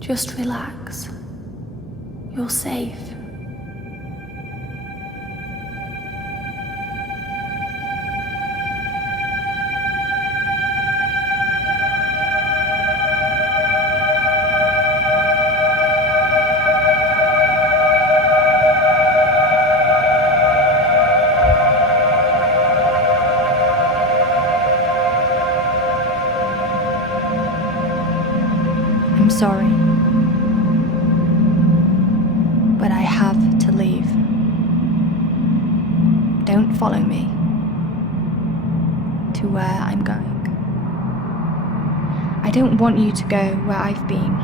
Just relax. You're safe. I'm sorry. But I have to leave. Don't follow me to where I'm going. I don't want you to go where I've been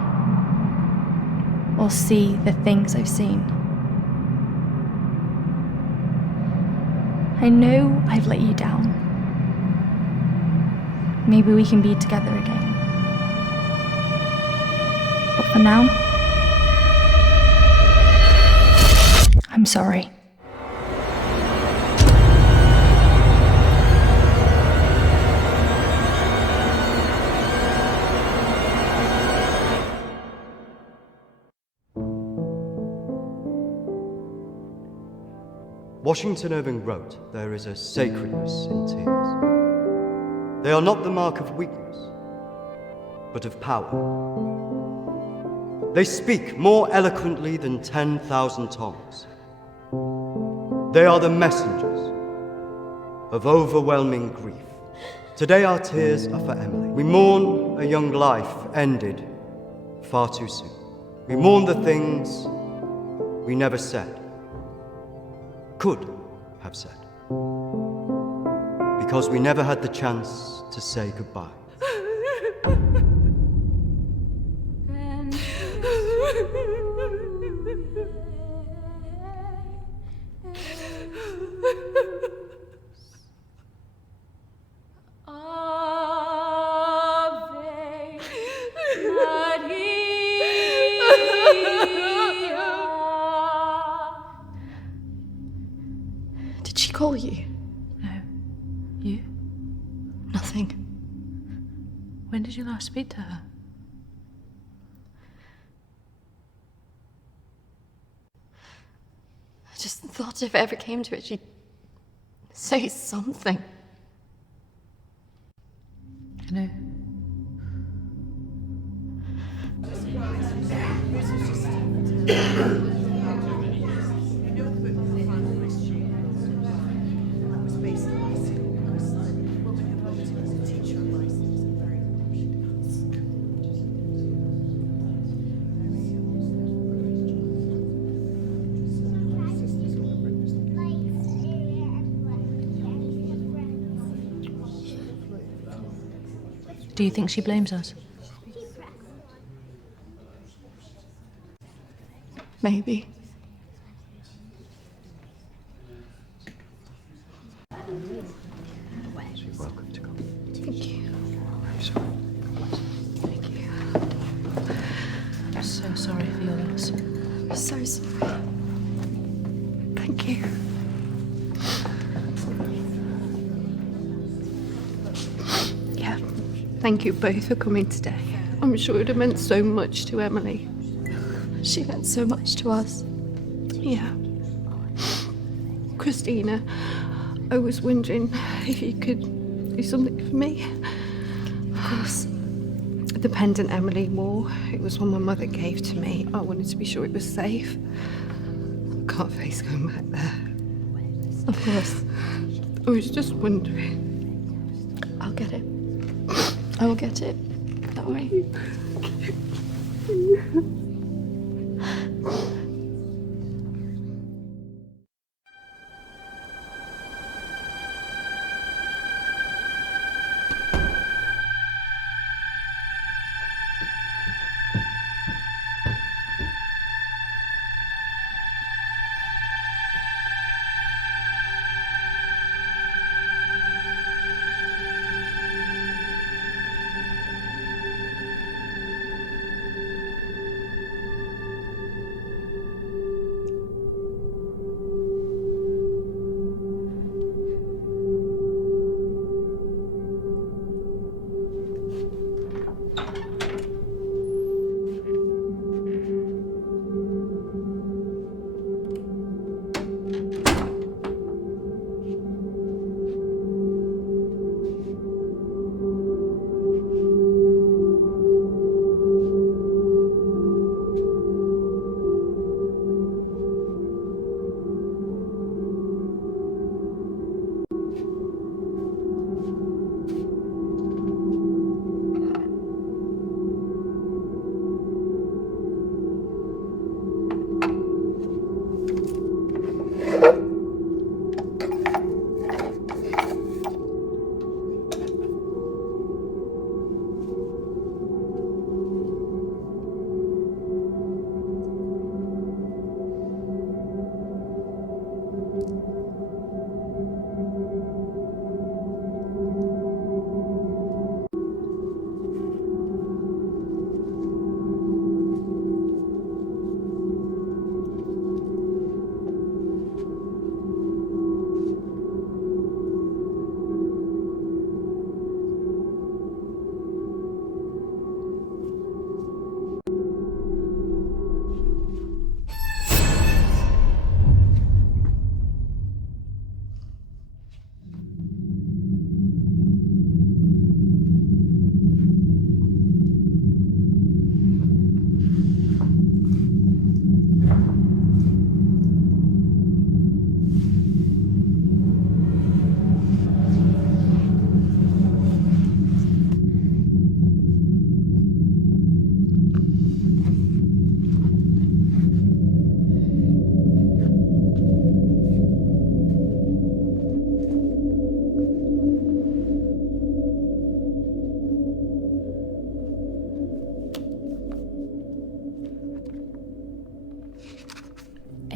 or see the things I've seen. I know I've let you down. Maybe we can be together again. But for now, I'm sorry. Washington Irving wrote, "There is a sacredness in tears. They are not the mark of weakness, but of power. They speak more eloquently than 10,000 tongues. They are the messengers of overwhelming grief. Today our tears are for Emily. We mourn a young life ended far too soon. We mourn the things we never said, could have said, because we never had the chance to say goodbye." Did she call you? No. You? Nothing. When did you last speak to her? I just thought if it ever came to it, she'd say something. No. Do you think she blames us? Maybe. You're welcome to come. Thank you. I'm sorry. Thank you. I'm so sorry for your loss. I'm so sorry. Thank you. Yeah. Thank you both for coming today. I'm sure it would have meant so much to Emily. She meant so much to us. Yeah. Christina, I was wondering if you could do something for me. Of course. The pendant Emily wore, it was one my mother gave to me. I wanted to be sure it was safe. I can't face going back there. Of course. I was just wondering. I'll get it. I will get it. Don't worry.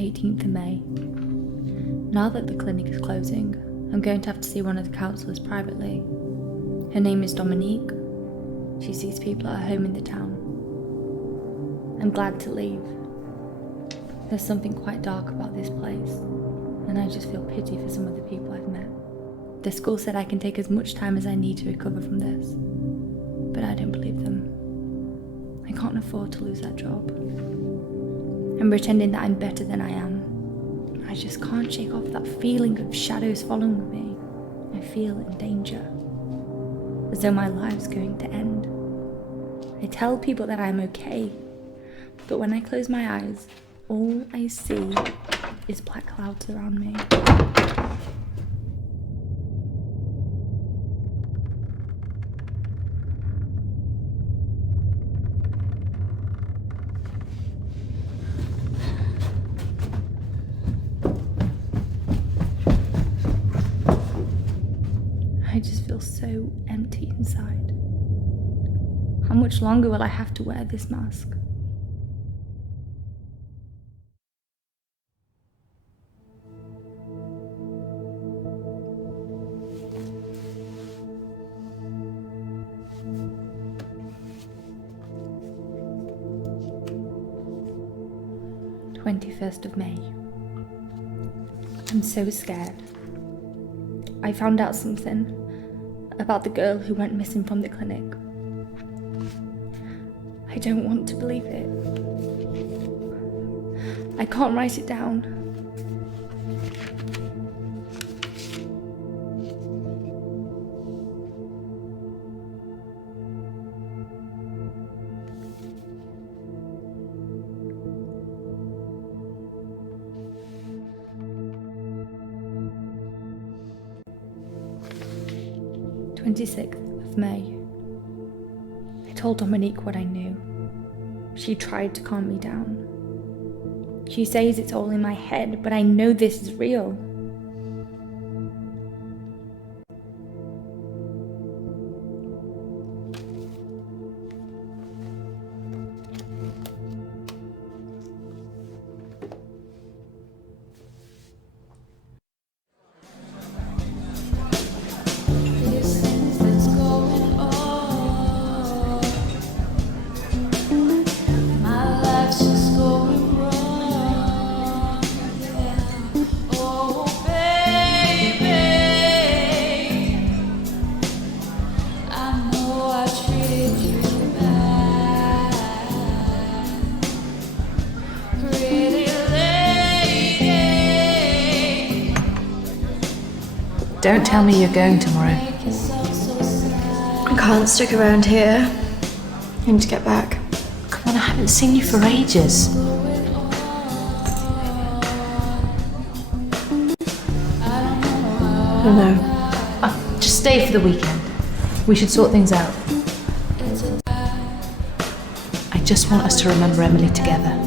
18th of May. Now that the clinic is closing, I'm going to have to see one of the counsellors privately. Her name is Dominique. She sees people at her home in the town. I'm glad to leave. There's something quite dark about this place, and I just feel pity for some of the people I've met. The school said I can take as much time as I need to recover from this, but I don't believe them. I can't afford to lose that job. I'm pretending that I'm better than I am. I just can't shake off that feeling of shadows following me. I feel in danger, as though my life's going to end. I tell people that I'm okay, but when I close my eyes, all I see is black clouds around me. I just feel so empty inside. How much longer will I have to wear this mask? of May. I'm so scared. I found out something about the girl who went missing from the clinic. I don't want to believe it. I can't write it down. of May. I told Dominique what I knew. She tried to calm me down. She says it's all in my head, but I know this is real. Don't tell me you're going tomorrow. I can't stick around here. I need to get back. Come on, I haven't seen you for ages. I don't know. Just stay for the weekend. We should sort things out. I just want us to remember Emily together.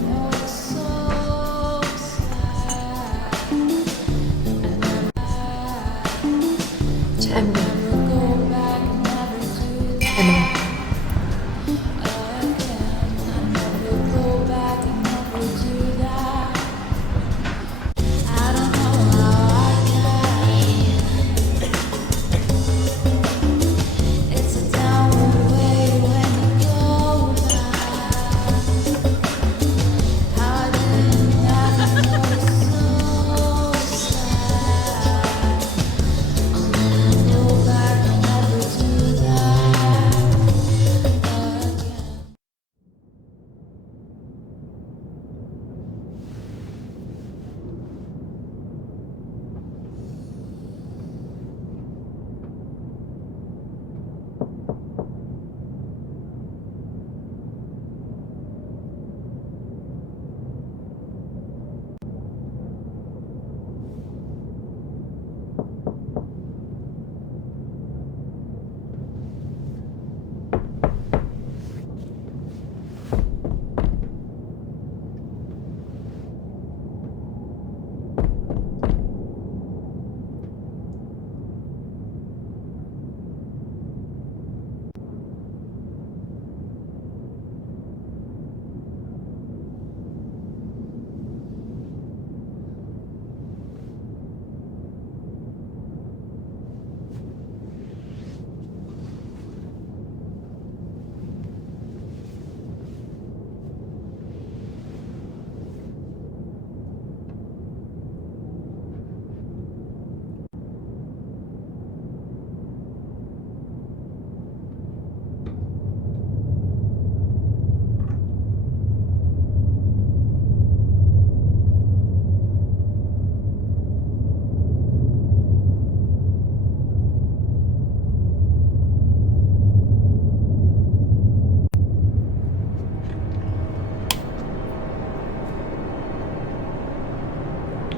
Emily.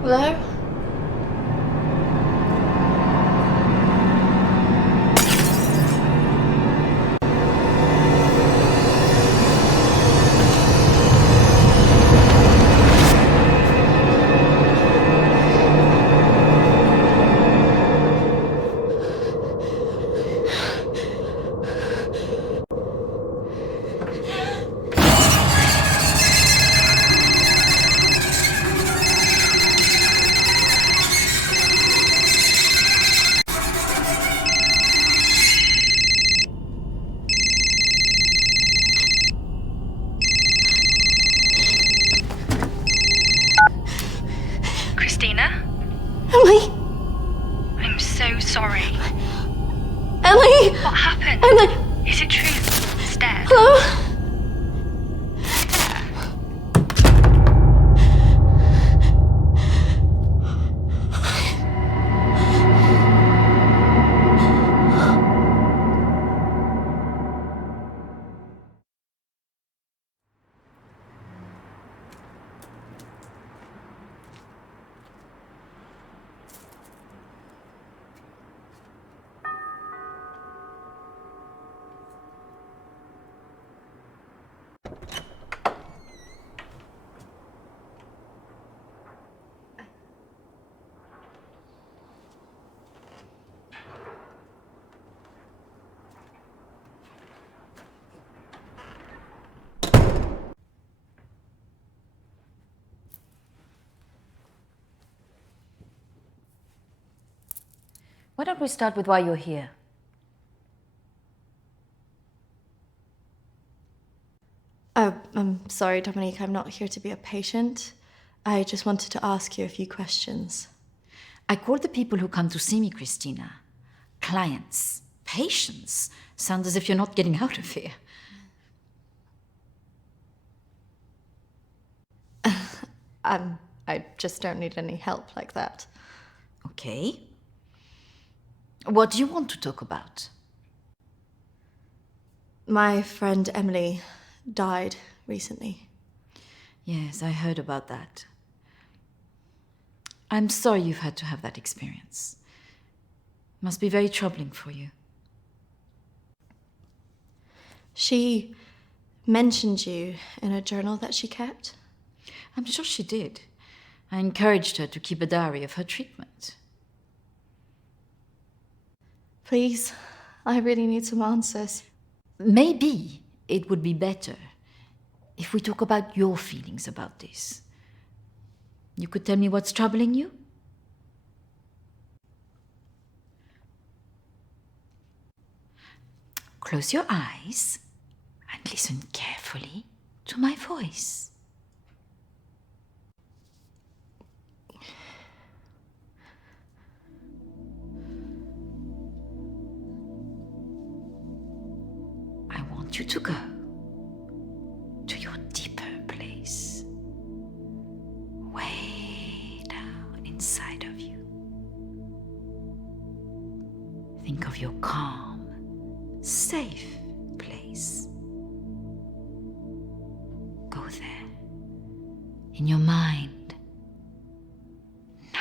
Hello? Christina? Emily! I'm so sorry. Emily! What happened? Emily! Is it true? It's dead. Hello? Why don't we start with why you're here? I'm sorry, Dominique. I'm not here to be a patient. I just wanted to ask you a few questions. I call the people who come to see me, Christina, clients. Patients sound as if you're not getting out of here. I just don't need any help like that. Okay. What do you want to talk about? My friend Emily died recently. Yes, I heard about that. I'm sorry you've had to have that experience. Must be very troubling for you. She mentioned you in a journal that she kept. I'm sure she did. I encouraged her to keep a diary of her treatment. Please, I really need some answers. Maybe it would be better if we talk about your feelings about this. You could tell me what's troubling you? Close your eyes and listen carefully to my voice. I want you to go to your deeper place, way down inside of you. Think of your calm, safe place. Go there, in your mind, now.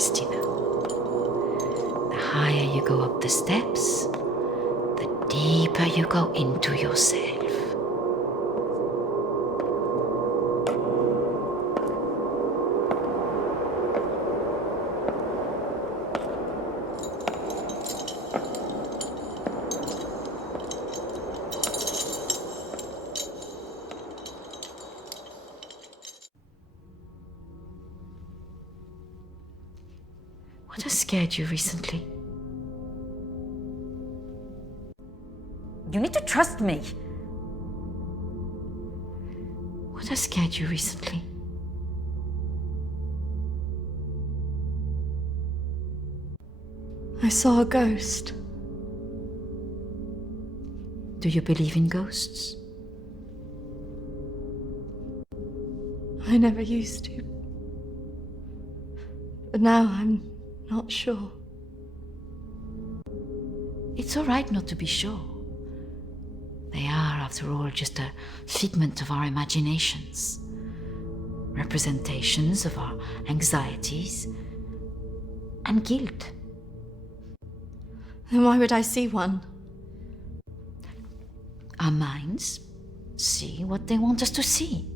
Christina. The higher you go up the steps, the deeper you go into yourself. What has scared you recently? You need to trust me. What has scared you recently? I saw a ghost. Do you believe in ghosts? I never used to. But now I'm not sure. It's all right not to be sure. They are, after all, just a figment of our imaginations, representations of our anxieties and guilt. Then why would I see one? Our minds see what they want us to see.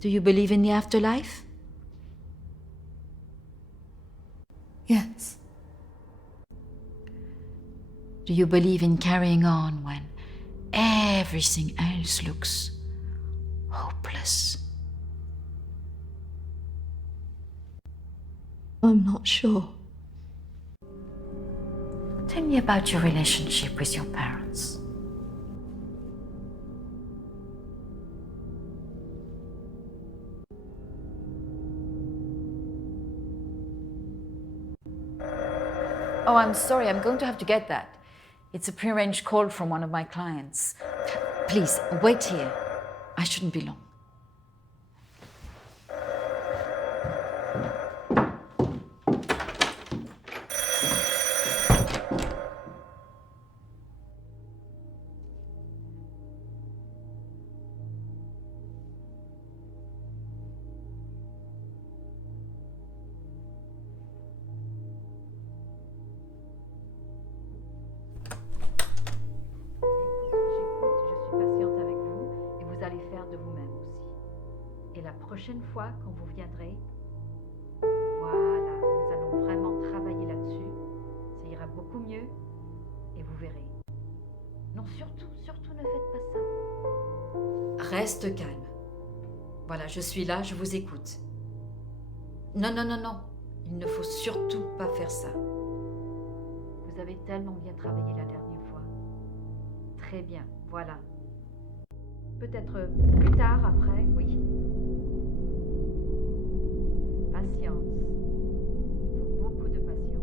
Do you believe in the afterlife? Yes. Do you believe in carrying on when everything else looks hopeless? I'm not sure. Tell me about your relationship with your parents. Oh, I'm sorry, I'm going to have to get that. It's a prearranged call from one of my clients. Please, wait here. I shouldn't be long. Prochaine fois, quand vous viendrez, voilà, nous allons vraiment travailler là-dessus. Ça ira beaucoup mieux et vous verrez. Non, surtout, surtout ne faites pas ça. Reste calme. Voilà, je suis là, je vous écoute. Non, non, non, non. Il ne faut surtout pas faire ça. Vous avez tellement bien travaillé la dernière fois. Très bien, voilà. Peut-être plus tard, après, oui. Patience. Beaucoup de patience.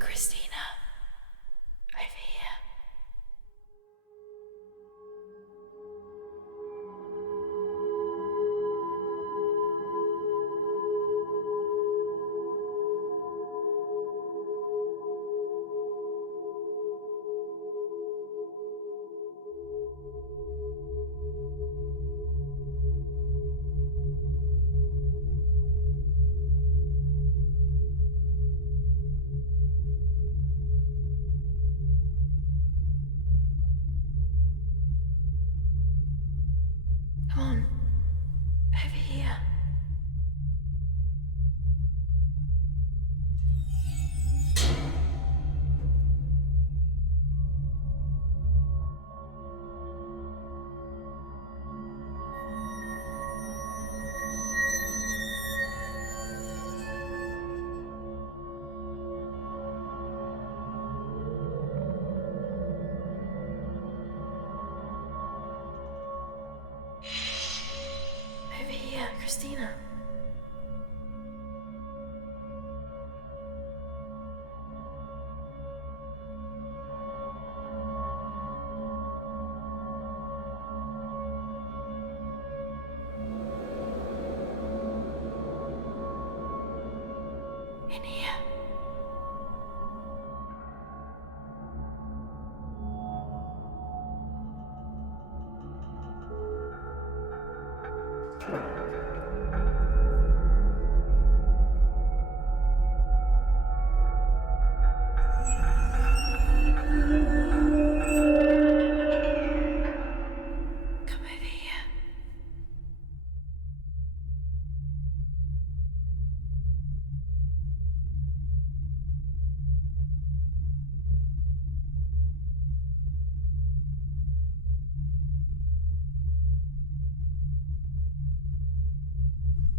Christina, over here. In here. Come over here.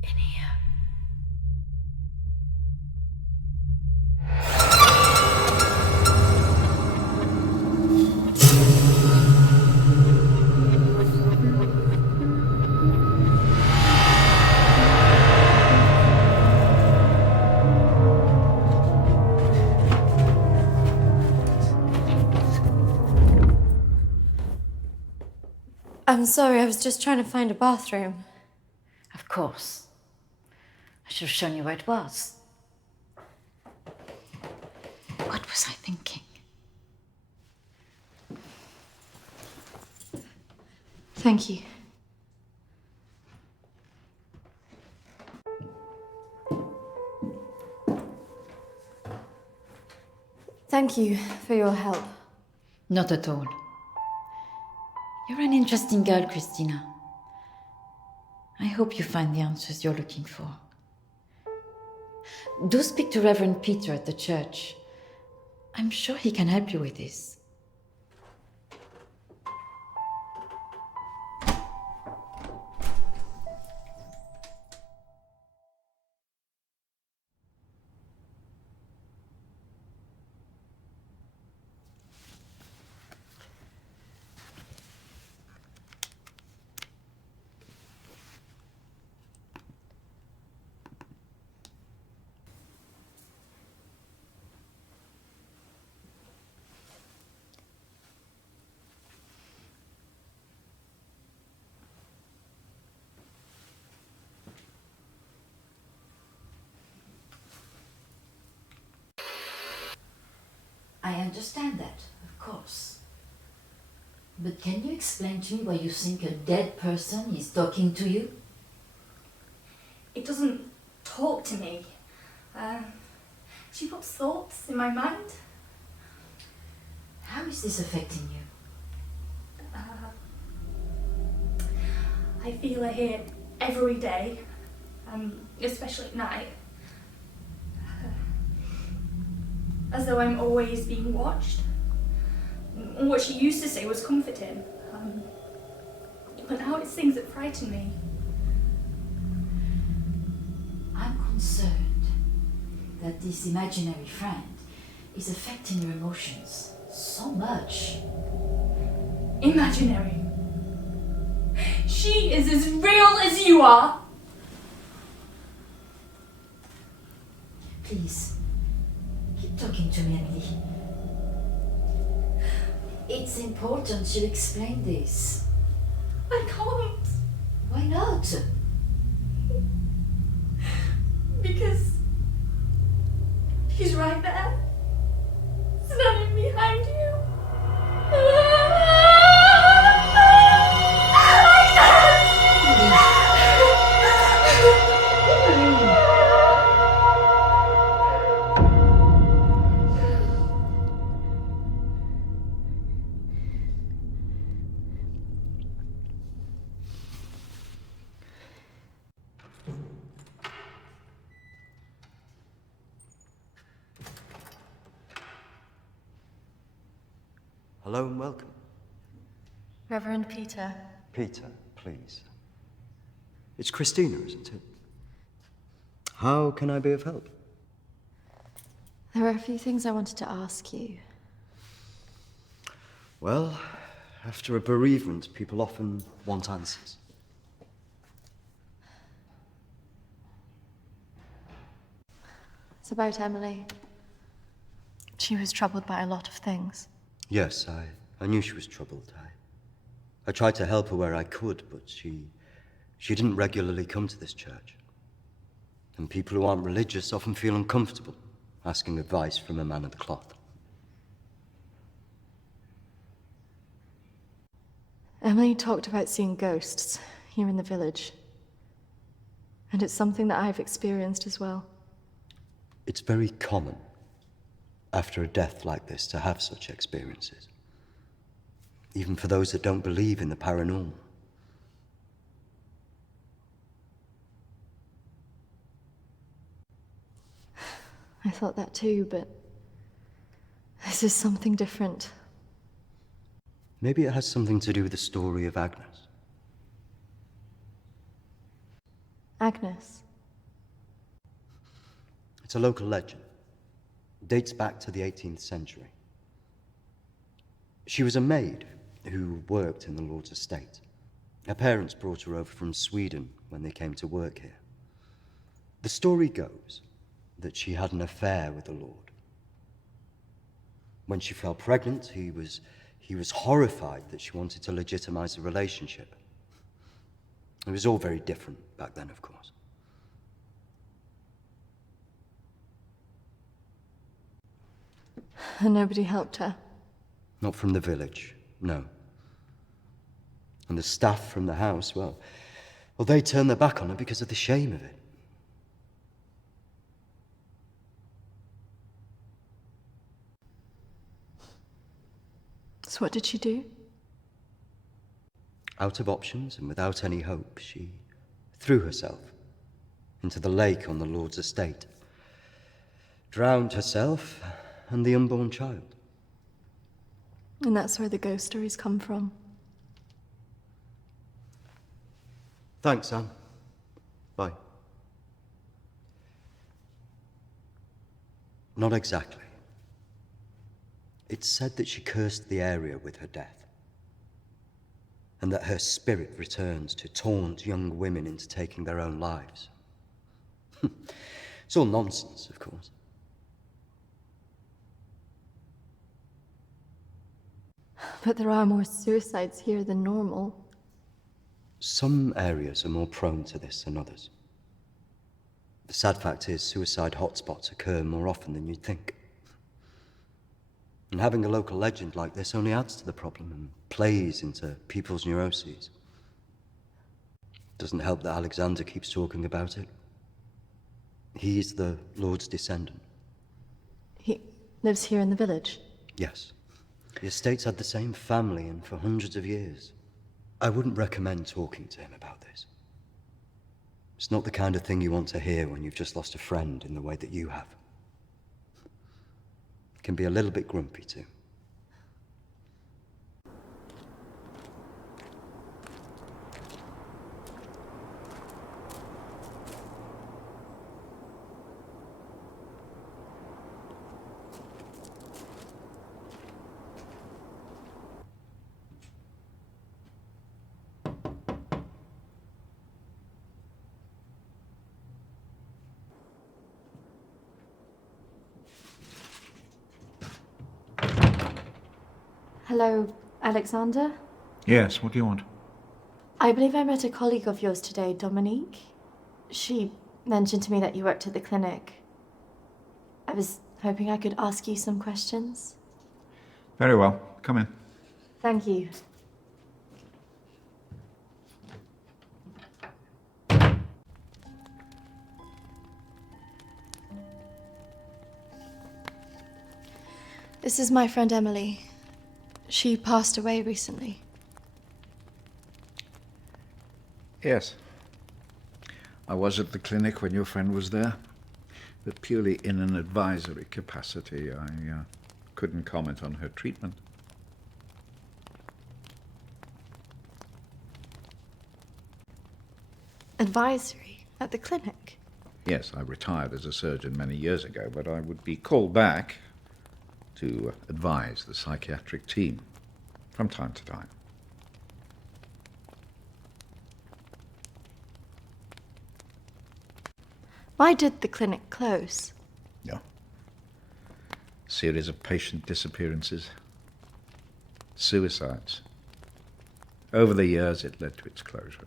In here. I'm sorry, I was just trying to find a bathroom. Of course. I should have shown you where it was. What was I thinking? Thank you. Thank you for your help. Not at all. You're an interesting girl, Christina. I hope you find the answers you're looking for. Do speak to Reverend Peter at the church. I'm sure he can help you with this. I understand that, of course. But can you explain to me why you think a dead person is talking to you? It doesn't talk to me. She puts thoughts in my mind. How is this affecting you? I feel her here every day, especially at night. As though I'm always being watched. What she used to say was comforting, but now it's things that frighten me. I'm concerned that this imaginary friend is affecting your emotions so much. Imaginary. She is as real as you are. Please, keep talking to me, Emily. It's important you explain this. I can't. Why not? Because she's right there, standing behind you. Hello and welcome. Reverend Peter. Peter, please. It's Christina, isn't it? How can I be of help? There are a few things I wanted to ask you. Well, after a bereavement, people often want answers. It's about Emily. She was troubled by a lot of things. Yes, I knew she was troubled. I tried to help her where I could, but she didn't regularly come to this church. And people who aren't religious often feel uncomfortable asking advice from a man of the cloth. Emily talked about seeing ghosts here in the village. And it's something that I've experienced as well. It's very common after a death like this to have such experiences, even for those that don't believe in the paranormal. I thought that too, but this is something different. Maybe it has something to do with the story of Agnes. Agnes. It's a local legend. It dates back to the 18th century. She was a maid who worked in the Lord's estate. Her parents brought her over from Sweden when they came to work here. The story goes that she had an affair with the Lord. When she fell pregnant, he was horrified that she wanted to legitimize the relationship. It was all very different back then, of course. And nobody helped her. Not from the village, no. And the staff from the house, well, they turned their back on her because of the shame of it. So what did she do? Out of options and without any hope, she threw herself into the lake on the Lord's estate, drowned herself and the unborn child. And that's where the ghost stories come from. Thanks, Anne. Bye. Not exactly. It's said that she cursed the area with her death, and that her spirit returns to taunt young women into taking their own lives. It's all nonsense, of course. But there are more suicides here than normal. Some areas are more prone to this than others. The sad fact is, suicide hotspots occur more often than you'd think. And having a local legend like this only adds to the problem and plays into people's neuroses. Doesn't help that Alexander keeps talking about it. He's the Lord's descendant. He lives here in the village? Yes. The estate's had the same family and for hundreds of years. I wouldn't recommend talking to him about this. It's not the kind of thing you want to hear when you've just lost a friend in the way that you have. It can be a little bit grumpy too. Hello, Alexander? Yes, what do you want? I believe I met a colleague of yours today, Dominique. She mentioned to me that you worked at the clinic. I was hoping I could ask you some questions. Very well. Come in. Thank you. This is my friend Emily. She passed away recently. Yes. I was at the clinic when your friend was there, but purely in an advisory capacity. I couldn't comment on her treatment. Advisory at the clinic? Yes, I retired as a surgeon many years ago, but I would be called back to advise the psychiatric team from time to time. Why did the clinic close? Yeah. Series of patient disappearances. Suicides. Over the years, it led to its closure.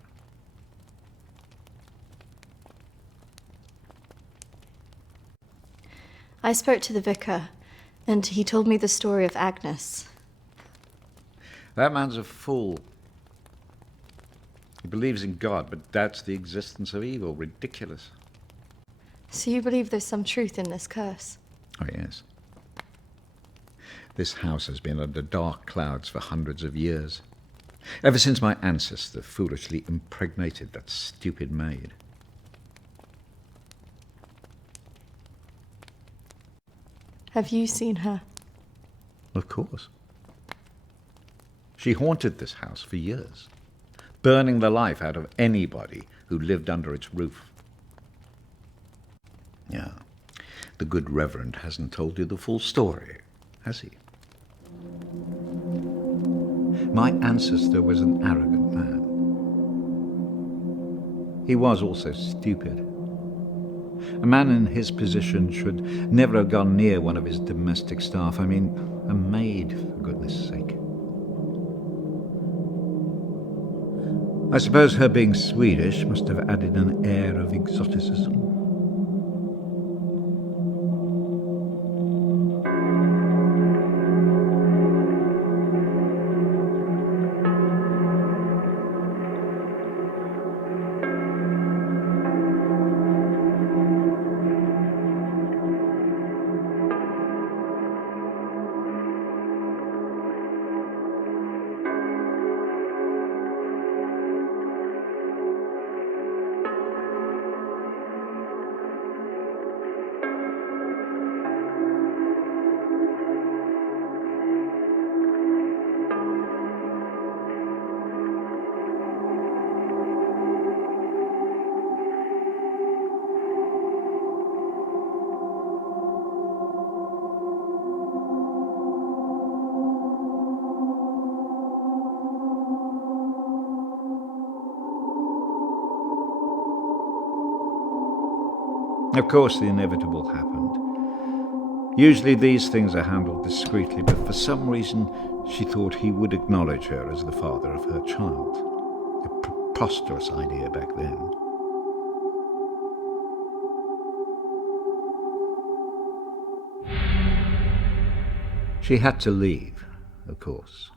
spoke to the vicar, and he told me the story of Agnes. That man's a fool. He believes in God, but doubts the existence of evil. Ridiculous. So you believe there's some truth in this curse? Oh, yes. This house has been under dark clouds for hundreds of years. Ever since my ancestor foolishly impregnated that stupid maid. Have you seen her? Of course. She haunted this house for years, burning the life out of anybody who lived under its roof. Yeah, the good Reverend hasn't told you the full story, has he? My ancestor was an arrogant man. He was also stupid. A man in his position should never have gone near one of his domestic staff. I mean, a maid, for goodness sake. I suppose her being Swedish must have added an air of exoticism. Of course, the inevitable happened. Usually these things are handled discreetly, but for some reason she thought he would acknowledge her as the father of her child. A preposterous idea back then. She had to leave, of course.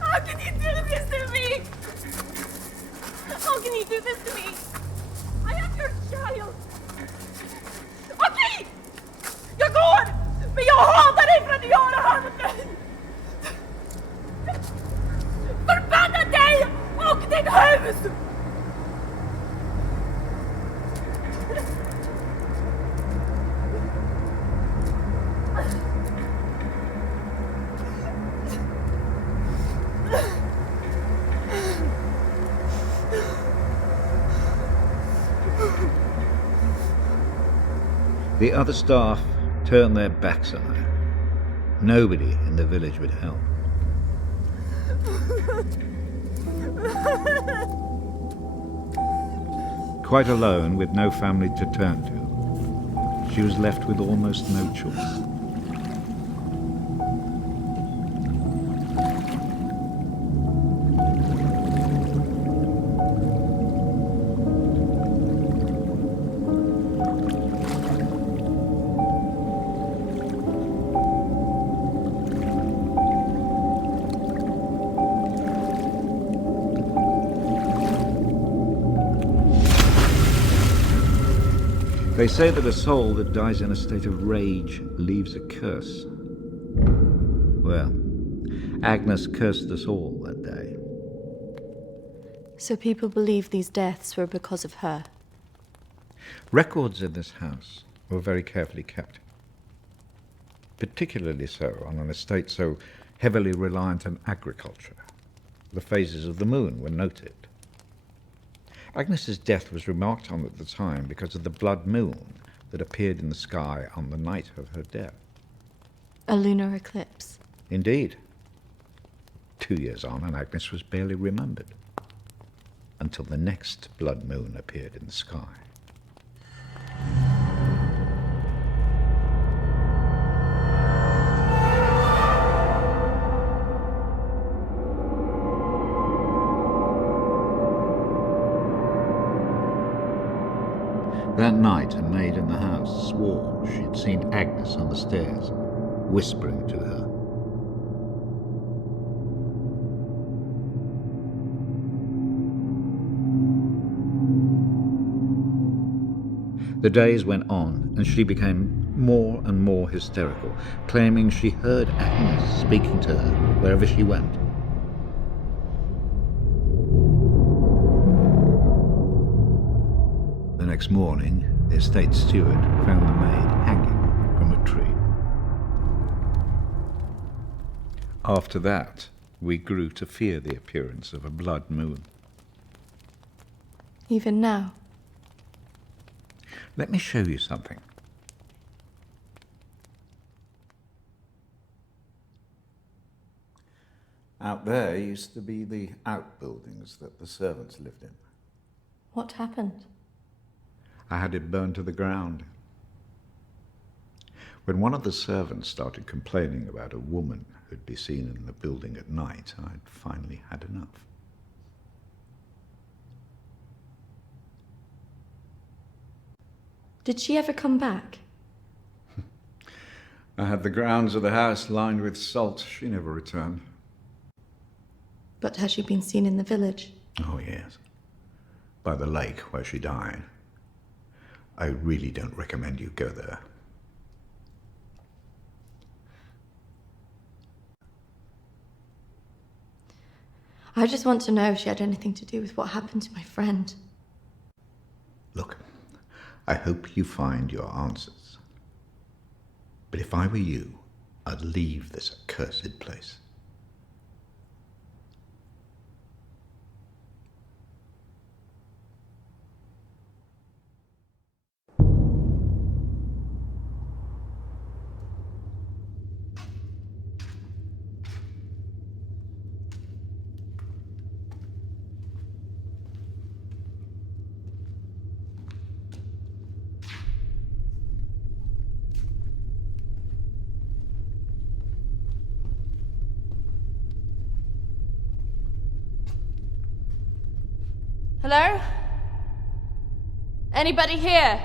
How can you do this to me? How can you do this to me? I am your child. Okej! Jag går! Men jag hatar dig för att göra han med mig! Förbanna dig och ditt hus! The other staff turned their backs on her. Nobody in the village would help. Quite alone, with no family to turn to, she was left with almost no choice. They say that a soul that dies in a state of rage leaves a curse. Well, Agnes cursed us all that day. So people believe these deaths were because of her. Records in this house were very carefully kept. Particularly so on an estate so heavily reliant on agriculture. The phases of the moon were noted. Agnes's death was remarked on at the time because of the blood moon that appeared in the sky on the night of her death. A lunar eclipse. Indeed. 2 years on, and Agnes was barely remembered until the next blood moon appeared in the sky. That night, a maid in the house swore she'd seen Agnes on the stairs, whispering to her. The days went on, and she became more and more hysterical, claiming she heard Agnes speaking to her wherever she went. The next morning, the estate steward found the maid hanging from a tree. After that, we grew to fear the appearance of a blood moon. Even now? Let me show you something. Out there used to be the outbuildings that the servants lived in. What happened? I had it burned to the ground. When one of the servants started complaining about a woman who'd be seen in the building at night, I'd finally had enough. Did she ever come back? I had the grounds of the house lined with salt. She never returned. But has she been seen in the village? Oh, yes. By the lake where she died. I really don't recommend you go there. I just want to know if she had anything to do with what happened to my friend. Look, I hope you find your answers. But if I were you, I'd leave this accursed place. Hello? Anybody here?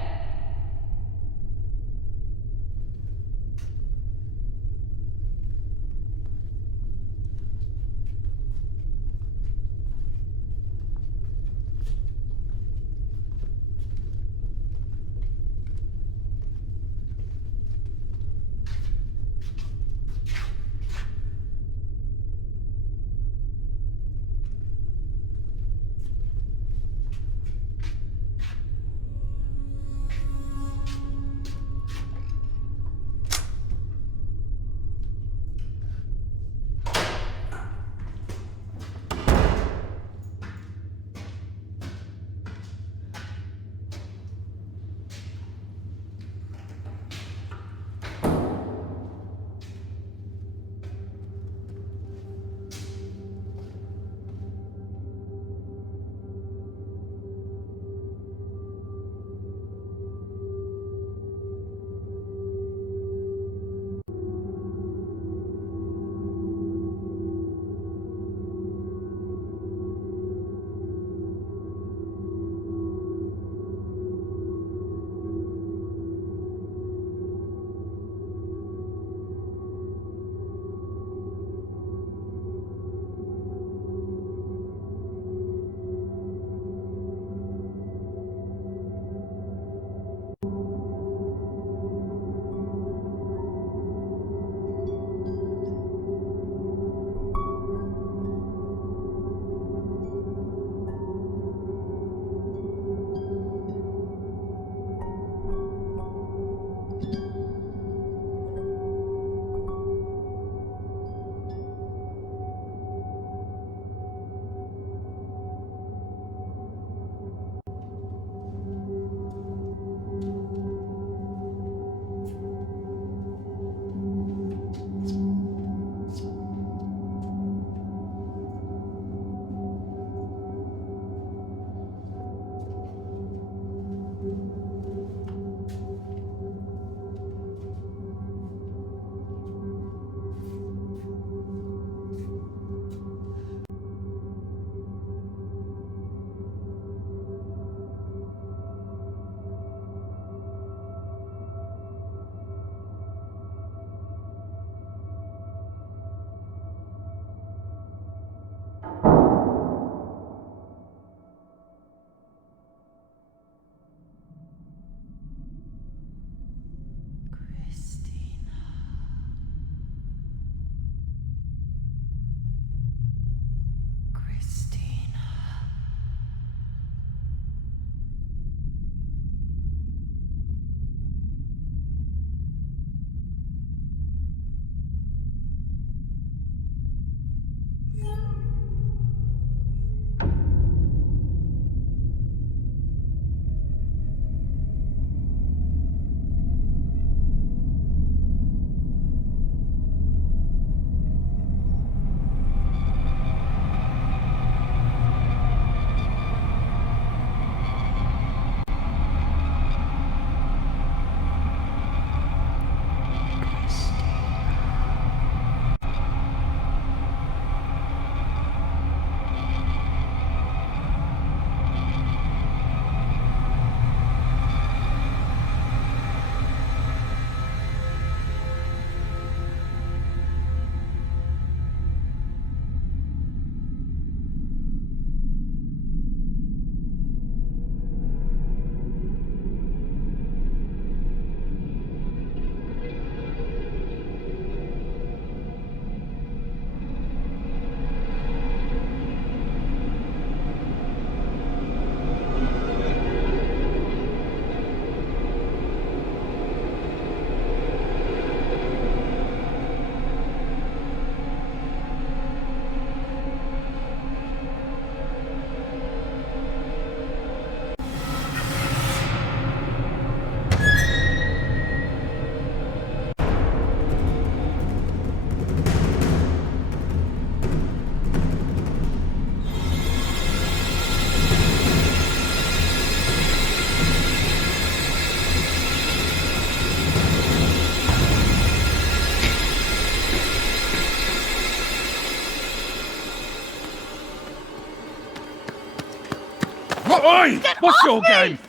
Oi! What's your game?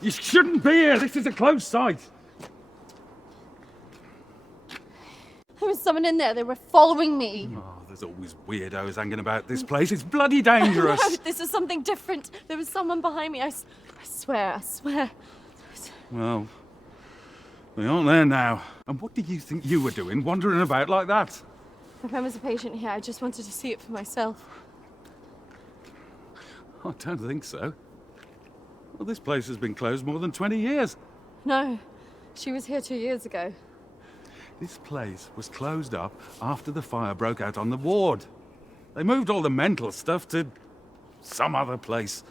You shouldn't be here. This is a closed site. There was someone in there. They were following me. Oh, there's always weirdos hanging about this place. It's bloody dangerous. No, this is something different. There was someone behind me. I swear. Well, we aren't there now. And what did you think you were doing, wandering about like that? My friend was a patient here. I just wanted to see it for myself. I don't think so. Well, this place has been closed more than 20 years. No, she was here 2 years ago. This place was closed up after the fire broke out on the ward. They moved all the mental stuff to some other place.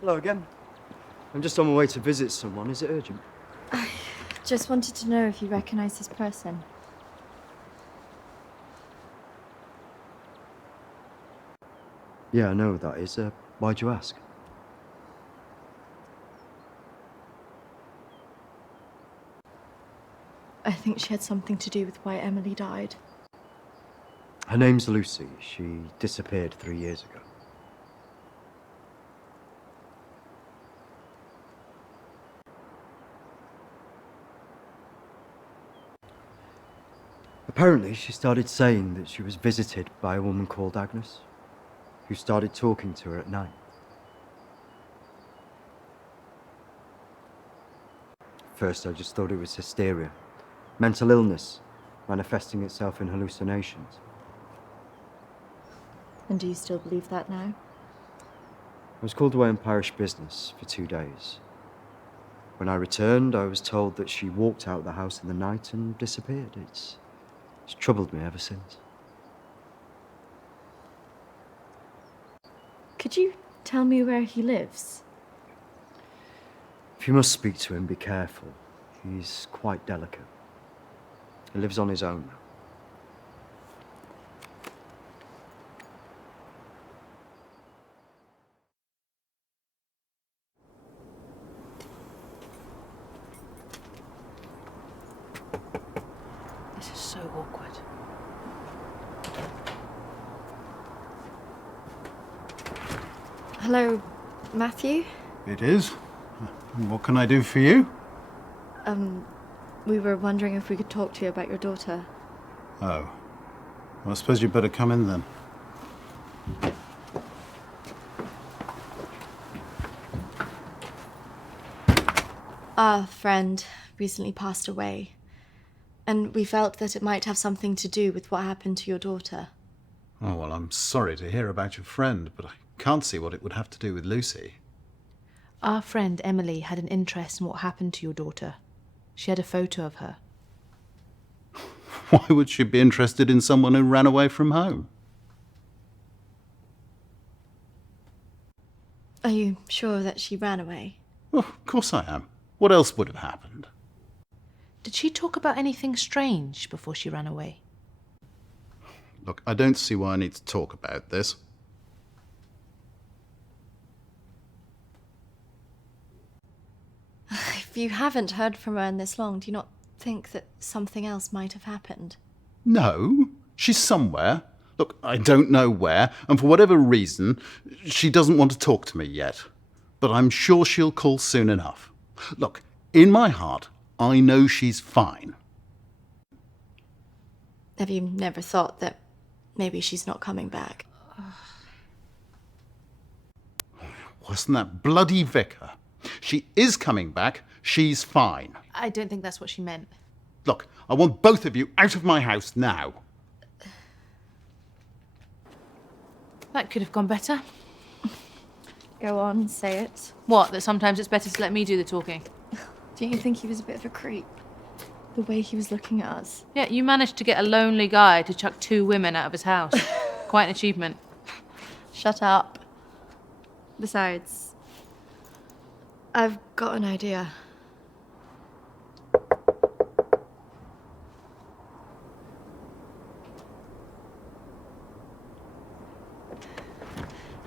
Hello again. I'm just on my way to visit someone. Is it urgent? I just wanted to know if you recognize this person. Yeah, I know who that is. Why'd you ask? I think she had something to do with why Emily died. Her name's Lucy. She disappeared 3 years ago. Apparently, she started saying that she was visited by a woman called Agnes, who started talking to her at night. First, I just thought it was hysteria, mental illness, manifesting itself in hallucinations. And do you still believe that now? I was called away on parish business for 2 days. When I returned, I was told that she walked out of the house in the night and disappeared. It's troubled me ever since. Could you tell me where he lives? If you must speak to him, be careful. He's quite delicate. He lives on his own now. This is so awkward. Hello, Matthew? It is. What can I do for you? We were wondering if we could talk to you about your daughter. Oh. Well, I suppose you'd better come in then. Our friend recently passed away, and we felt that it might have something to do with what happened to your daughter. Oh, well, I'm sorry to hear about your friend, but I can't see what it would have to do with Lucy. Our friend Emily had an interest in what happened to your daughter. She had a photo of her. Why would she be interested in someone who ran away from home? Are you sure that she ran away? Oh, of course I am. What else would have happened? Did she talk about anything strange before she ran away? Look, I don't see why I need to talk about this. If you haven't heard from her in this long, do you not think that something else might have happened? No, she's somewhere. Look, I don't know where, and for whatever reason, she doesn't want to talk to me yet. But I'm sure she'll call soon enough. Look, in my heart, I know she's fine. Have you never thought that maybe she's not coming back? Wasn't that bloody vicar? She is coming back. She's fine. I don't think that's what she meant. Look, I want both of you out of my house now. That could have gone better. Go on, say it. What, that sometimes it's better to let me do the talking? Don't you think he was a bit of a creep? The way he was looking at us. Yeah, you managed to get a lonely guy to chuck 2 women out of his house. Quite an achievement. Shut up. Besides, I've got an idea.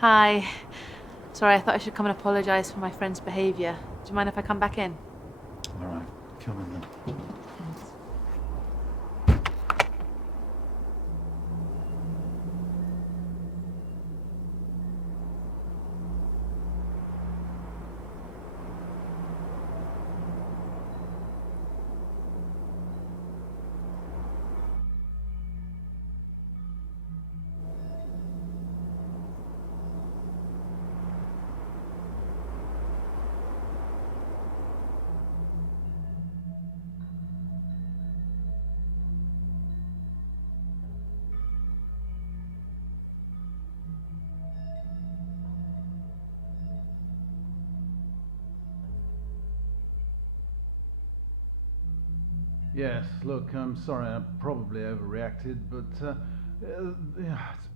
Hi. Sorry, I thought I should come and apologise for my friend's behaviour. Do you mind if I come back in? All right, come in then. Yes, look, I'm sorry, I probably overreacted, but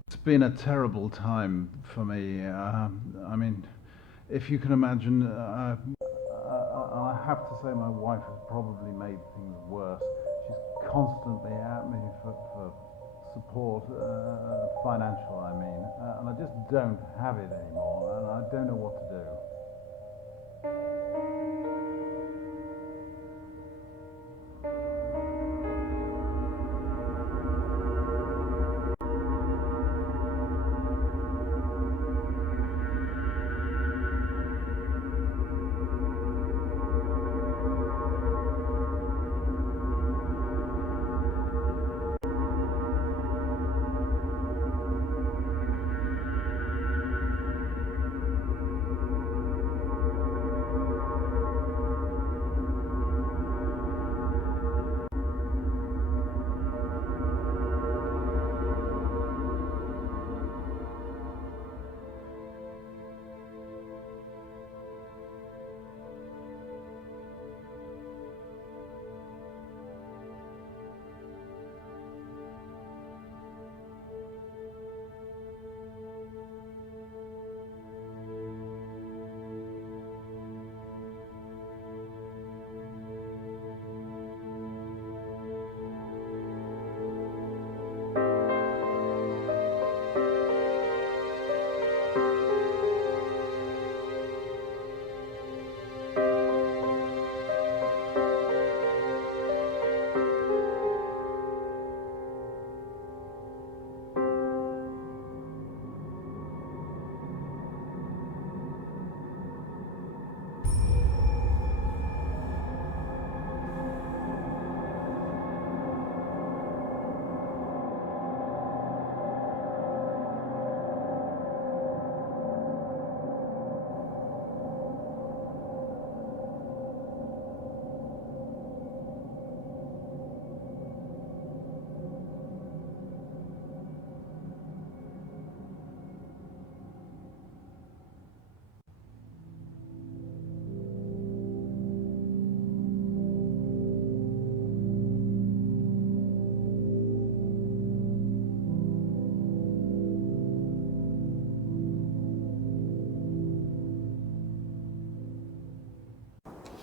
it's been a terrible time for me. I mean, if you can imagine, I have to say my wife has probably made things worse. She's constantly at me for support, financial, I mean, and I just don't have it anymore, and I don't know what to do.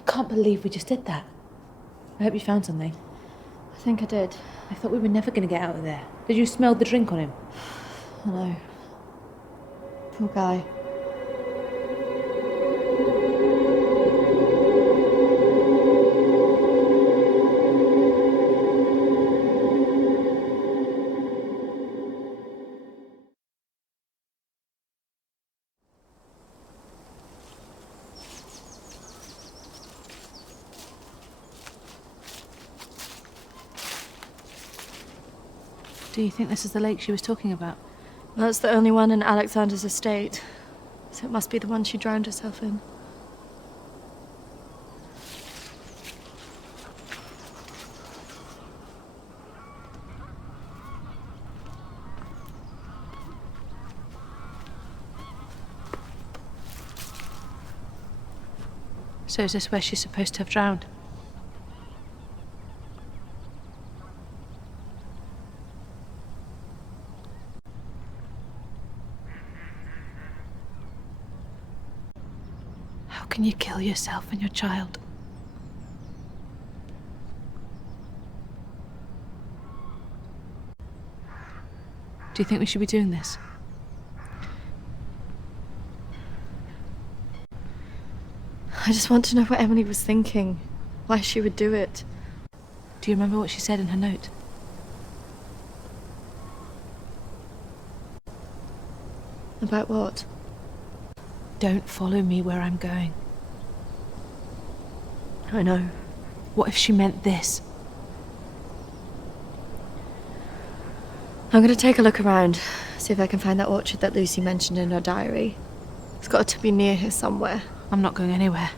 Can't believe we just did that. I hope you found something. I think I did. I thought we were never going to get out of there. Did you smell the drink on him? I know. Poor guy. Do you think this is the lake she was talking about? That's the only one in Alexander's estate, so it must be the one she drowned herself in. So is this where she's supposed to have drowned? How can you kill yourself and your child? Do you think we should be doing this? I just want to know what Emily was thinking. Why she would do it. Do you remember what she said in her note? About what? Don't follow me where I'm going. I know. What if she meant this? I'm gonna take a look around, see if I can find that orchard that Lucy mentioned in her diary. It's got to be near here somewhere. I'm not going anywhere.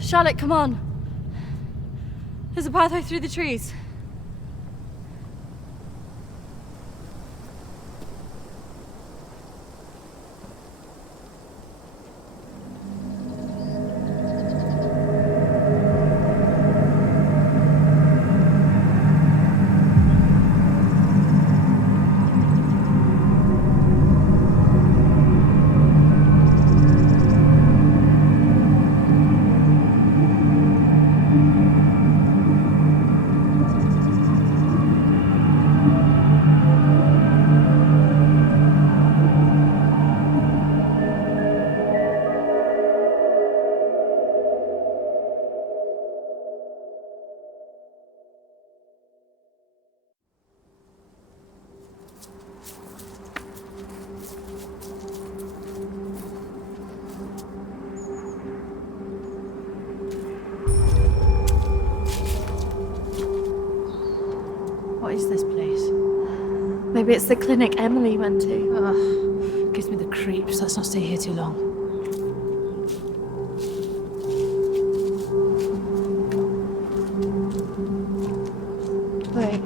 Charlotte, come on. There's a pathway through the trees. What is this place? Maybe it's the clinic Emily went to. Ugh, gives me the creeps. Let's not stay here too long. Wait.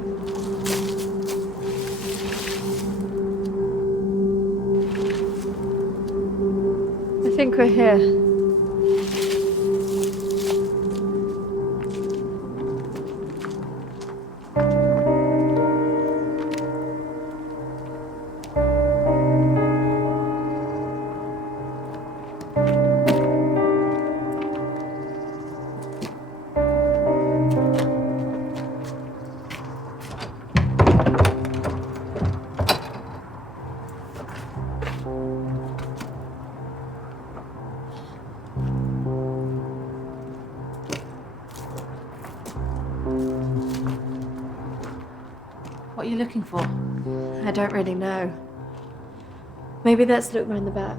I think we're here. you looking for? I don't really know. Maybe let's look round the back.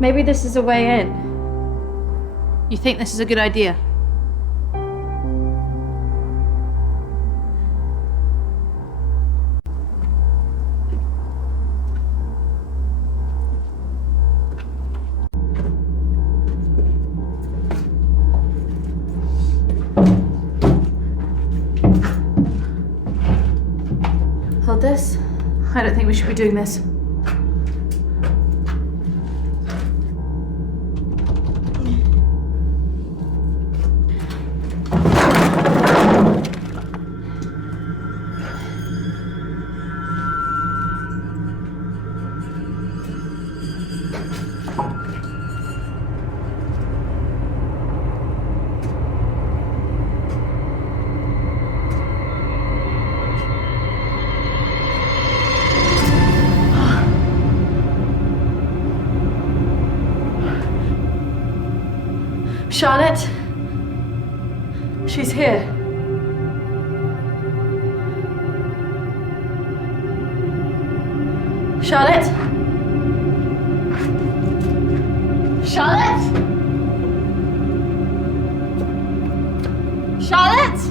Maybe this is a way in. You think this is a good idea? Hold this. I don't think we should be doing this. Charlotte? She's here. Charlotte? Charlotte? Charlotte?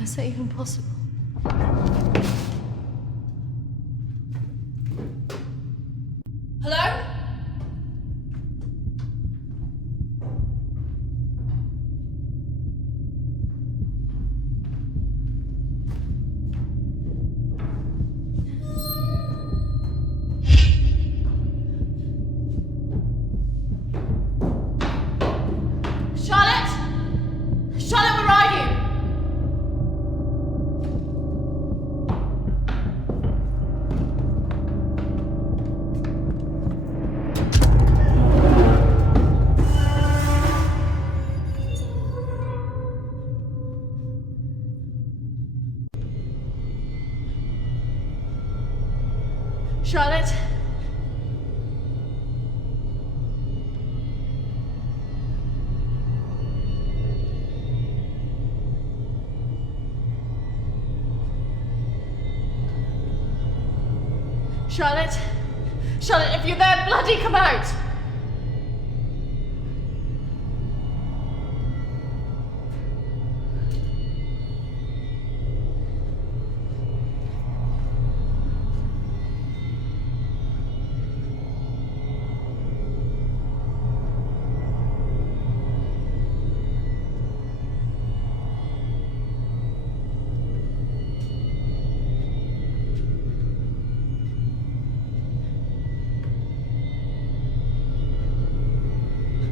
Is that even possible? Hello? Charlotte? Charlotte, where are you? Charlotte? Charlotte! Charlotte, if you're there, bloody come out!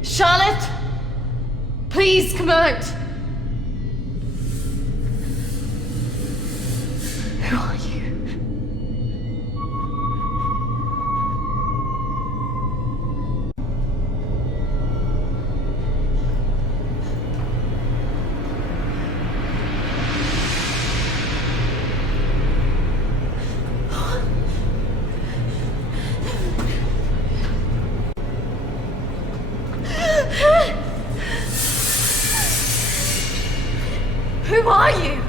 Charlotte! Please come out! Who are you? Who are you?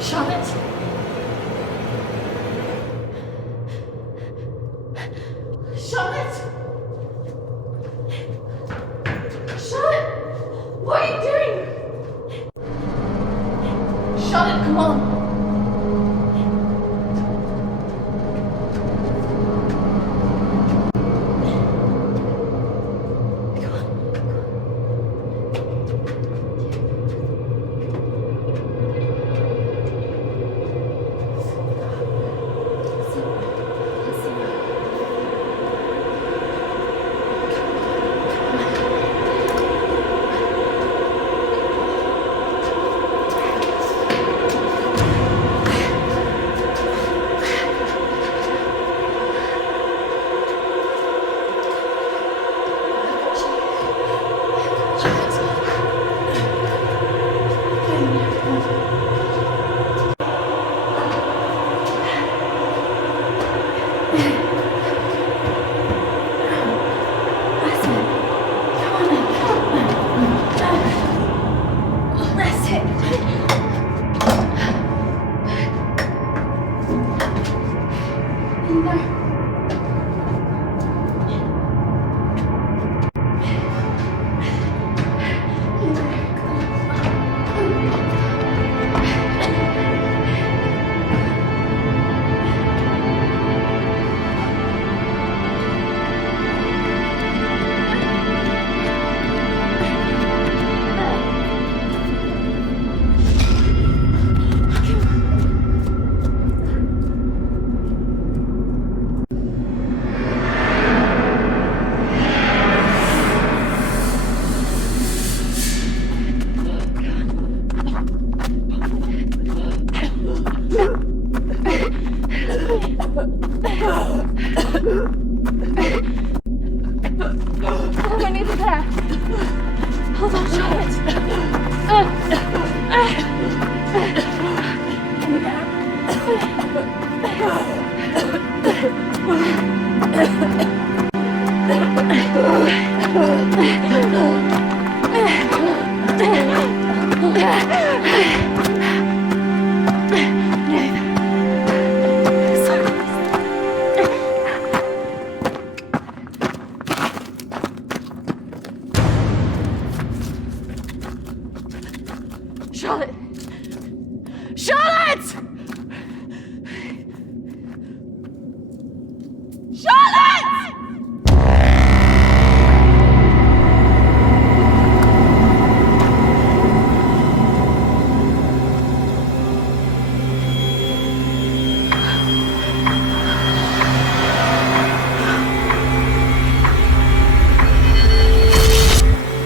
Charlotte! Charlotte! Charlotte! What are you doing? Charlotte, come on!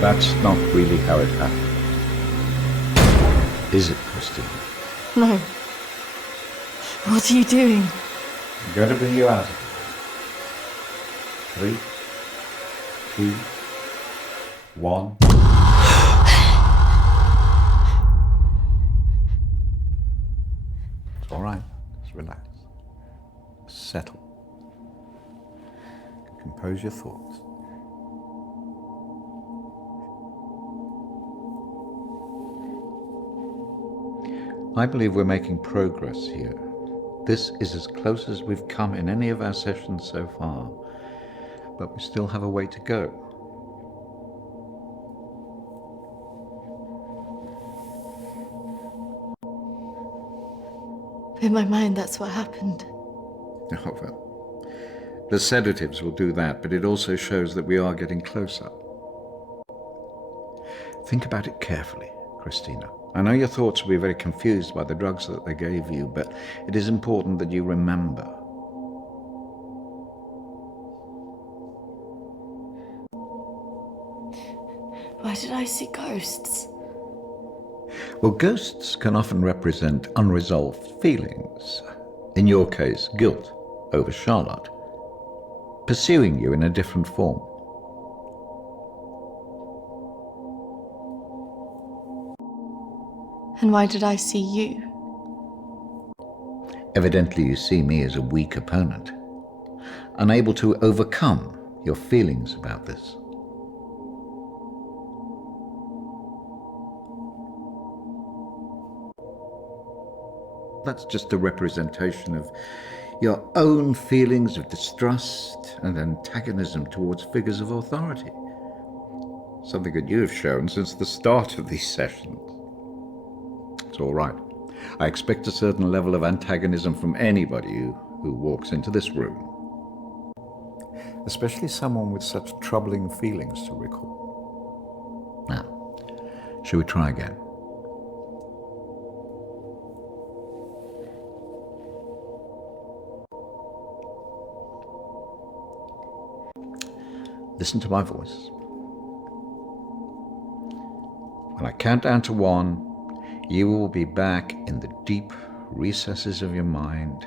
That's not really how it happened. Is it, Christine? No. What are you doing? I'm going to bring you out of here. 3, 2, 1. It's all right. Just relax. Settle. Compose your thoughts. I believe we're making progress here. This is as close as we've come in any of our sessions so far, but we still have a way to go. In my mind, that's what happened. Oh, well. The sedatives will do that, but it also shows that we are getting closer. Think about it carefully, Christina. I know your thoughts will be very confused by the drugs that they gave you, but it is important that you remember. Why did I see ghosts? Well, ghosts can often represent unresolved feelings. In your case, guilt over Charlotte, pursuing you in a different form. And why did I see you? Evidently you see me as a weak opponent, unable to overcome your feelings about this. That's just a representation of your own feelings of distrust and antagonism towards figures of authority. Something that you have shown since the start of these sessions. It's all right. I expect a certain level of antagonism from anybody who walks into this room. Especially someone with such troubling feelings to recall. Now, shall we try again? Listen to my voice. When I count down to 1, you will be back in the deep recesses of your mind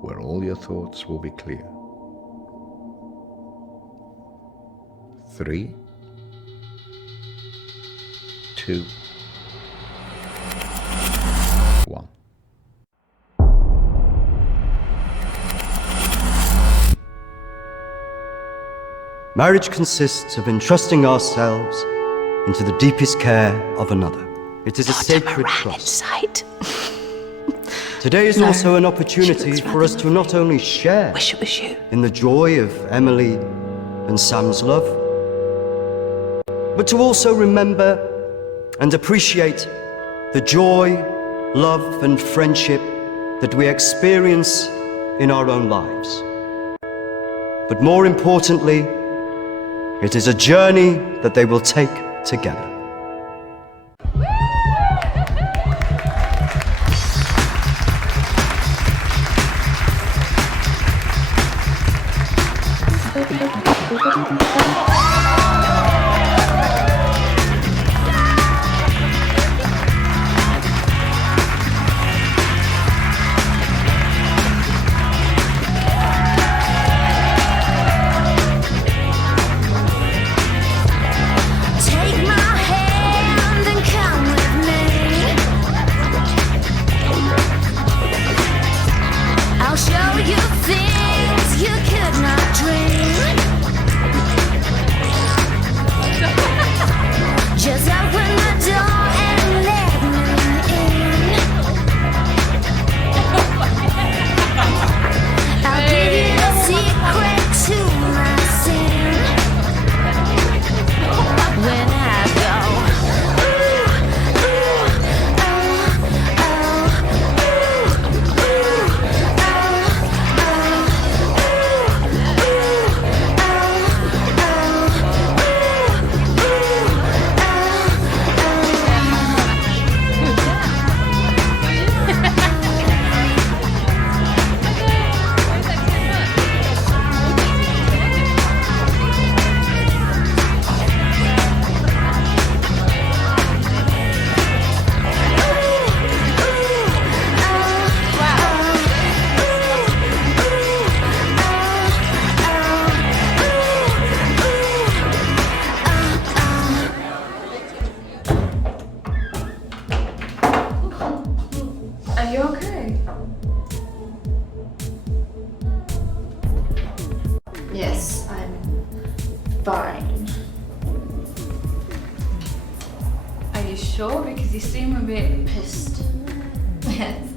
where all your thoughts will be clear. 3, 2, 1. Marriage consists of entrusting ourselves into the deepest care of another. It is a sacred trust. Today is also an opportunity for us to not only share in the joy of Emily and Sam's love, but to also remember and appreciate the joy, love, and friendship that we experience in our own lives. But more importantly, it is a journey that they will take together. I'll show you things you could not dream. fine. Are you sure? Because you seem a bit pissed. Yes.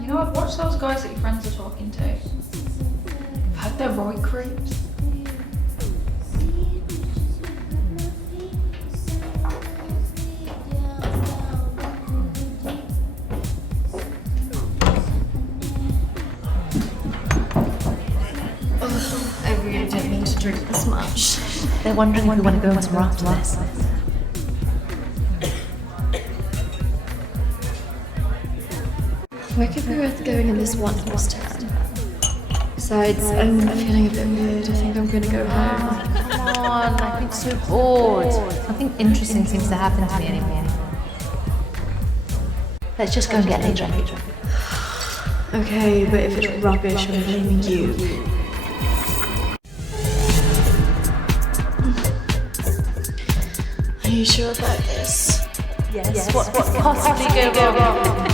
You know, I've watched those guys that your friends are talking to. I've heard they're right creeps. I really don't mean to drink this much. They're wondering if we want to go somewhere after this. Where could be worth going in this one horse town? Besides, I'm feeling a bit weird. I think I'm gonna go home. Come on, I've been so bored. Nothing interesting seems to happen to me anymore. Let's just go and get later. Okay, but if it's rubbish, I'm blaming you. Are you sure about this? Yes. What could possibly go wrong?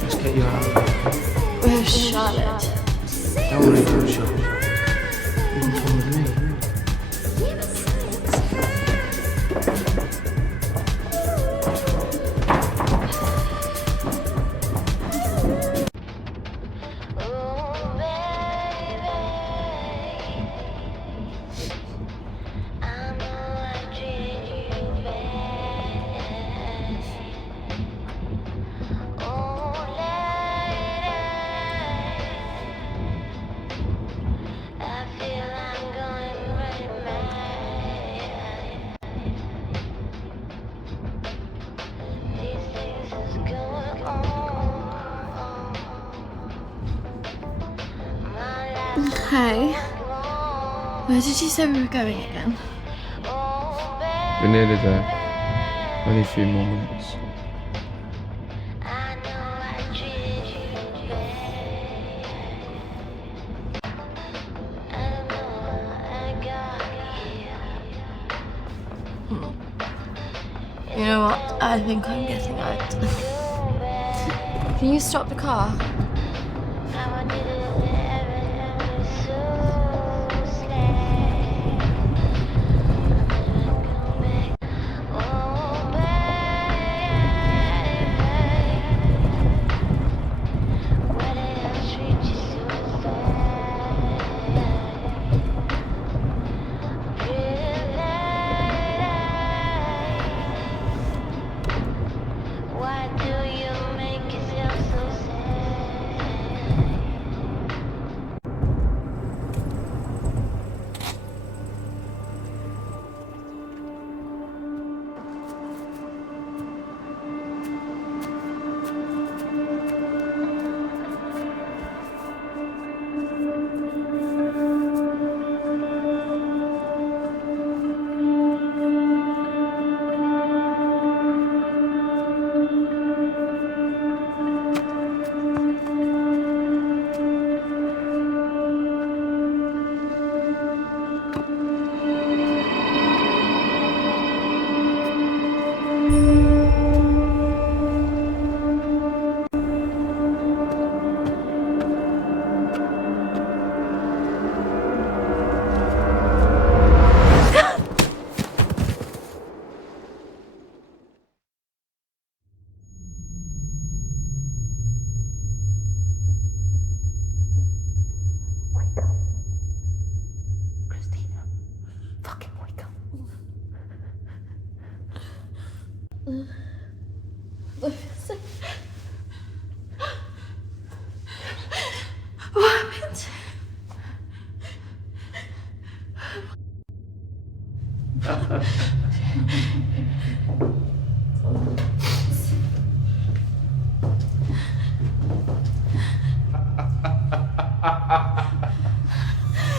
Let's get you out. Where's Charlotte? Don't worry about Charlotte. You can come with me. Hey, where did you say we were going again? We're nearly there. Only a few more minutes. You know what? I think I'm getting out. Can you stop the car?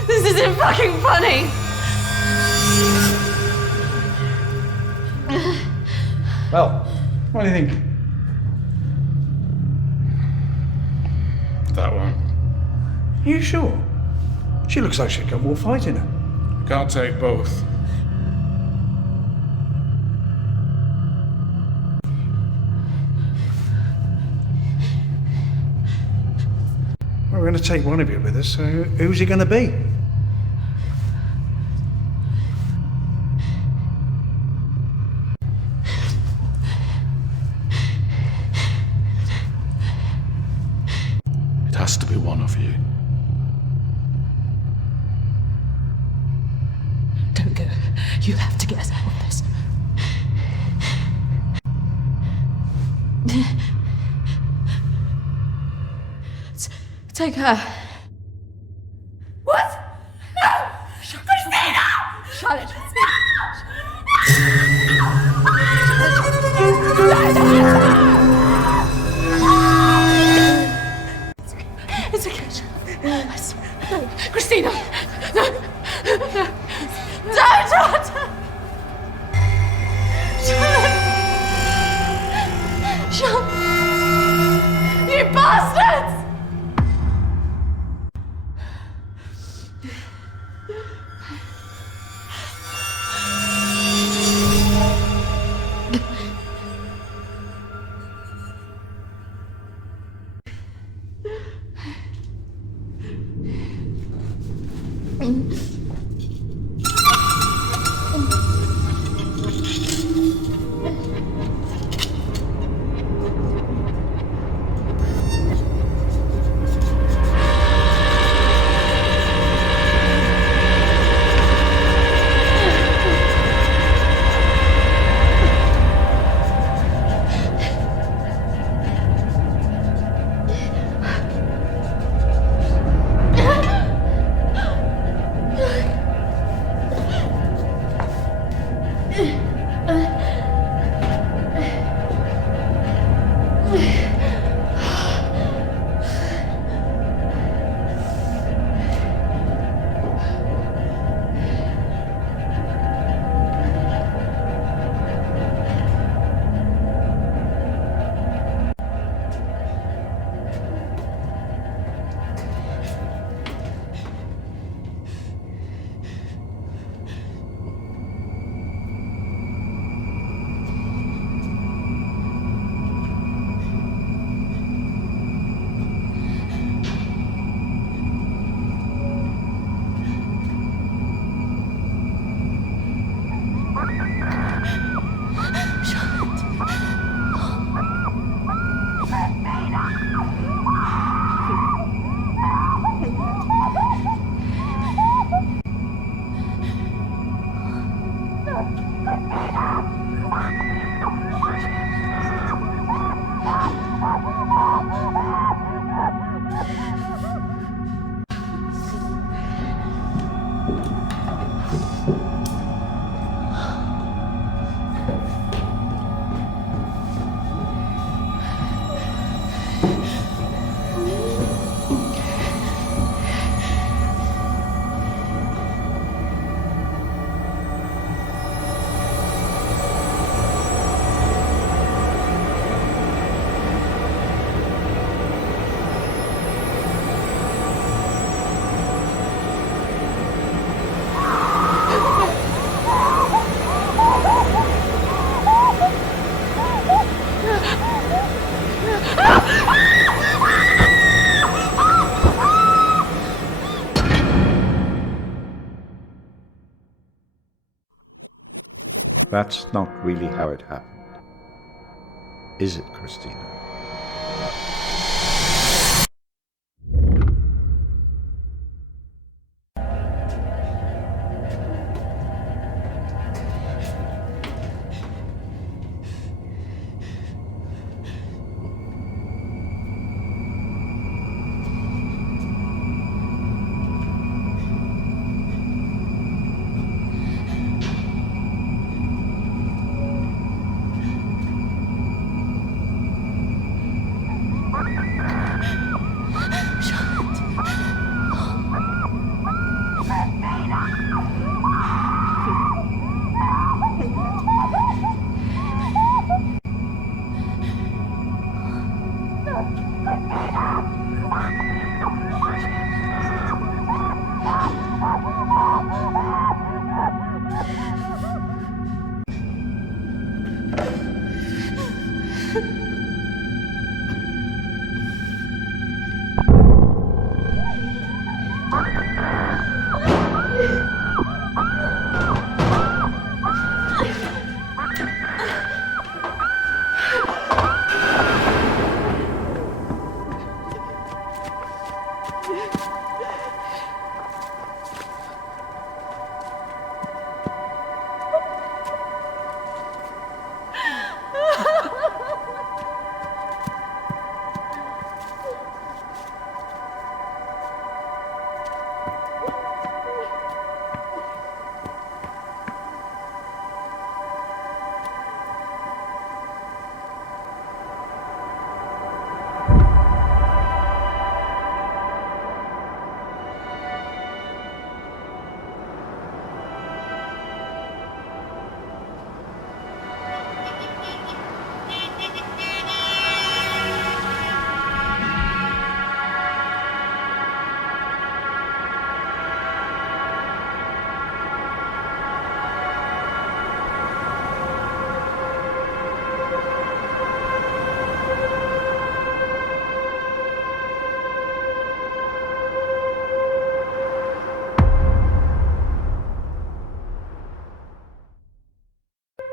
This isn't fucking funny! Well, what do you think? That one. Are you sure? She looks like she's got more fight in her. Can't take both. We're going to take one of you with us, so who's he going to be? It has to be one of you. Don't go. You have to get us out of this. Take her. What? No! Christina! Shut it. It's okay. I swear. No. Christina! No! No! Don't! Shut! You bastards! That's not really how it happened. Is it, Christina?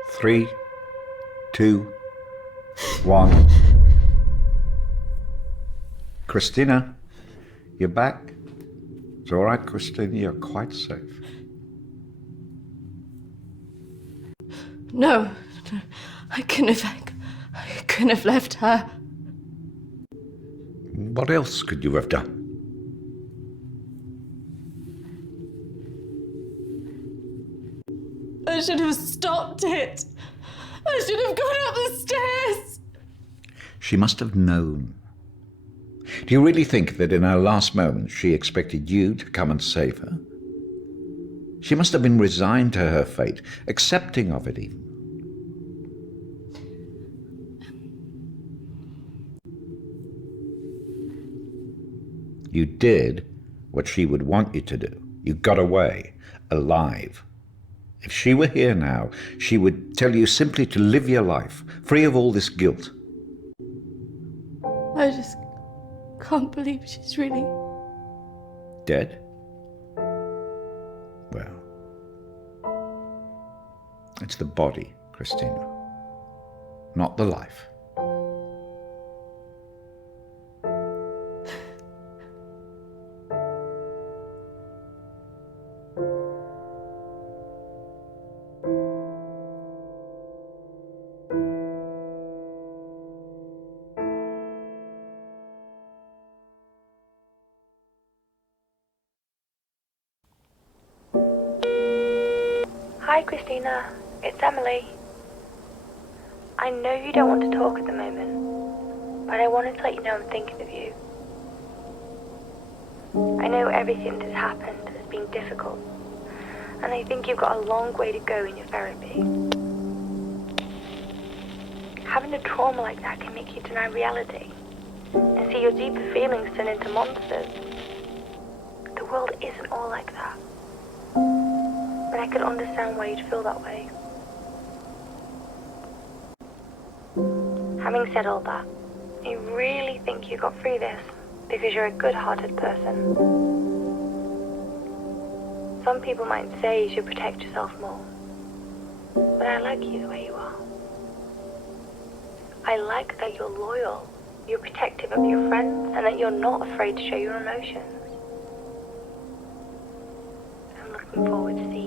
3, 2, 1. Christina, you're back. It's all right, Christina, you're quite safe. No, I couldn't have left her. What else could you have done? I should have stopped it. I should have gone up the stairs. She must have known. Do you really think that in her last moments she expected you to come and save her? She must have been resigned to her fate, accepting of it even. You did what she would want you to do. You got away, alive. If she were here now, she would tell you simply to live your life, free of all this guilt. I just can't believe she's really... Dead? Well, it's the body, Christina, not the life. Hi, Christina. It's Emily. I know you don't want to talk at the moment, but I wanted to let you know I'm thinking of you. I know everything that's happened has been difficult, and I think you've got a long way to go in your therapy. Having a trauma like that can make you deny reality and see your deeper feelings turn into monsters. The world isn't all like that. But I could understand why you'd feel that way. Having said all that, I really think you got through this because you're a good-hearted person. Some people might say you should protect yourself more, but I like you the way you are. I like that you're loyal, you're protective of your friends, and that you're not afraid to show your emotions. I'm looking forward to seeing